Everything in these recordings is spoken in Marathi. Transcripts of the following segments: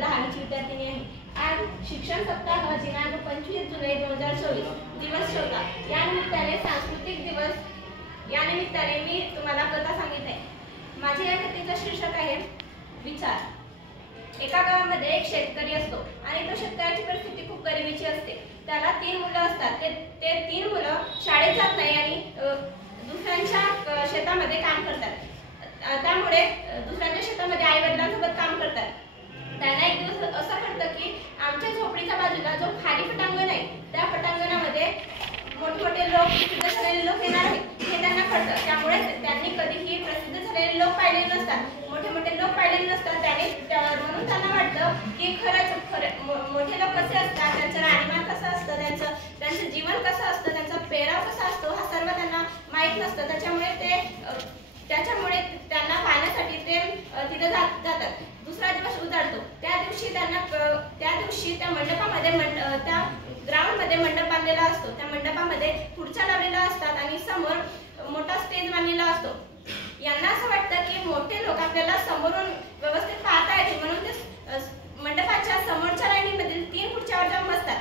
10वीची विद्यार्थिनी आहे। आज शिक्षण सप्ताह दिनांक 25 जुलै 2024 दिवस होता। या निमित्ताने सांस्कृतिक दिवस या निमित्ताने मी तुम्हाला कथा सांगितली। माझ्या या कथेचं शीर्षक आहे विचार। एका गावामध्ये एक शेतकरी असतो आणि तो शेतकऱ्याची परिस्थिती खूप गरिबीची असते। त्याला 3 मुलं असतात। ते 3 मुलं शाळेत जात नाही आणि दुसऱ्यांच्या शेतामध्ये काम करतात। त्यामुळे दुसऱ्यांच्या शेतामध्ये आई वडिलांसोबत काम करतात। त्यांना एक दिवस असं कळतं की आमच्या झोपडीच्या बाजूला जो खाली पटांगण आहे त्या पटांगणामध्ये मोठमोठे लोक, प्रसिद्ध झालेले लोक येणार आहेत हे त्यांना कळतं। त्यामुळे त्यांनी कधीही प्रसिद्ध झालेले लोक पाहिलेले नसतात, मोठे मोठे लोक पाहिलेले नसतात। म्हणून त्यांना वाटतं की खरंच मोठे लोक कसे असतात, त्यांचं राहणीमान कसं असतं, त्यांचं जीवन कसं असतं, त्यांचा पेहराव कसा असतो हा सर्व त्यांना माहीत नसतं। त्याच्यामुळे त्यांना पाहण्यासाठी ते तिथे जातात। दुसरा दिवस उजाडतो। त्या दिवशी त्या मंडपामध्ये त्या ग्राउंडमध्ये मंडप बांधलेला असतो। त्या मंडपामध्ये खुर्च्या लावलेल्या असतात आणि समोर मोठा स्टेज बांधलेला असतो। यांना असं वाटतं की मोठे लोक आपल्याला समोरून व्यवस्थित पाहता येते, म्हणून ते मंडपाच्या समोरच्या लाईनीमधील 3 खुर्च्यावर जाऊन बसतात।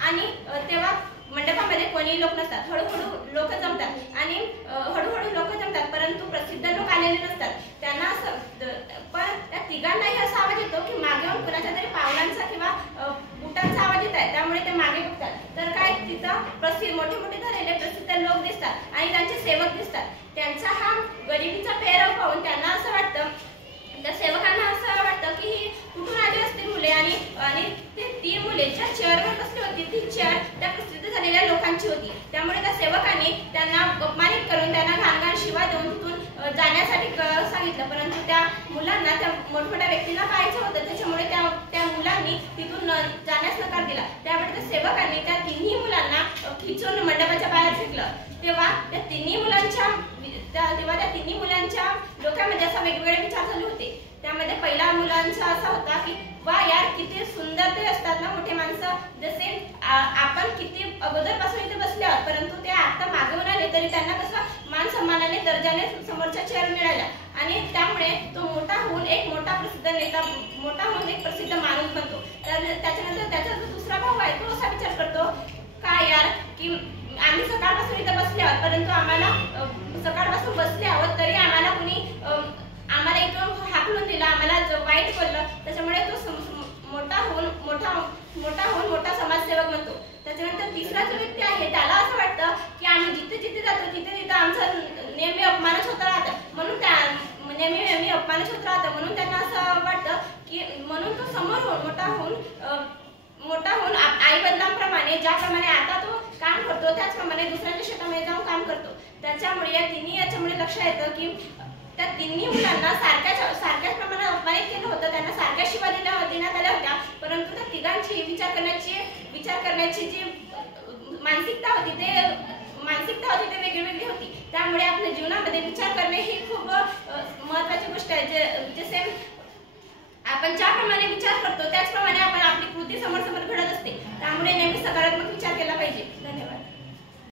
आणि तेव्हा मंडपामध्ये कोणी लोक नसतात। हळूहळू लोक जमतात आणि परंतु प्रसिद्ध लोक आलेले नसतात। त्यांना असं पण त्या तिघांनाही असा आवाज येतो की मागे कुणाच्या तरी पावलांचा किंवा बुटांचा आवाज येत आहे। त्यामुळे ते मागे बघतात तर काय तिथं मोठे मोठे झालेले प्रसिद्ध लोक दिसतात आणि त्यांचे सेवक दिसतात। त्यांचा हा गरिबीचा पेहराव पाहून त्यांना असं वाटतं, त्या सेवकांना असं वाटतं की ही कुठून आली असतील मुले आणि ते 3 मुले ज्या चेअरवर बसली होती ती चेअर त्या प्रसिद्ध झालेल्या लोकांची होती। त्यामुळे त्या सेवकांनी त्यांना अपमानित करून त्यांना घाण शिवा देऊन तिथून जाण्यासाठी सांगितलं। परंतु त्या मुलांना त्या मोठमोठ्या व्यक्तींना पाहायचं होतं, त्याच्यामुळे त्या मुलांनी तिथून जाण्यास नकार दिला। त्यामुळे त्या सेवकांनी त्या 3ही मुलांना खिचून मंडपाच्या बाहेर फेकलं। तेव्हा त्या 3ही मुलांच्या डोक्यामध्ये असा वेगवेगळे विचार चालू होते। त्यामध्ये पहिला मुलांचा असा होता की वा यार किती सुंदर ते असतात ना मोठे माणसं, जसे आपण किती अगोदरपासून इथे बसले आहोत परंतु ते आता मागवून आले तरी त्यांना कसं मान सन्मानाने दर्जाने समोरच्या चेअर मिळाल्या। आणि त्यामुळे तो मोठा होऊन एक प्रसिद्ध माणूस बनतो। त्याच्यानंतर त्याचा जो दुसरा भाऊ आहे तो असा विचार करतो काय यार की आम्ही सकाळपासून इथे बसले आहोत परंतु सकाळपासून बसले आहोत तरी आम्हाला इथून हाकलून दिला, आम्हाला वाईट बोललं। त्याच्यामुळे तो मोठा होऊन मोठा समाजसेवक बनतो। त्याच्यानंतर तिसरा जो व्यक्ती आहे त्याला असं वाटतं की आम्ही जिथे जातो तिथे आमचा नेहमी अपमानच होत राहतं, म्हणून त्यांना असं वाटतं की म्हणून तो समोर मोठा होऊन आई वडिलांप्रमाणे ज्याप्रमाणे आता तो काम करतो त्याचप्रमाणे दुसऱ्यांच्या शेतामध्ये जाऊन काम करतो। त्याच्यामुळे याच्यामुळे लक्षात येतं की त्या 3ही मुलांना सारख्याच प्रमाणात अपमानित केलं होतं, त्यांना सारख्या शिवा देण्यात आल्या होत्या। परंतु त्या तिघांची विचार करण्याची जी मानसिकता होती ते वेगळी होती। त्यामुळे आपल्या जीवनामध्ये विचार करणे ही खूप महत्त्वाची गोष्ट आहे।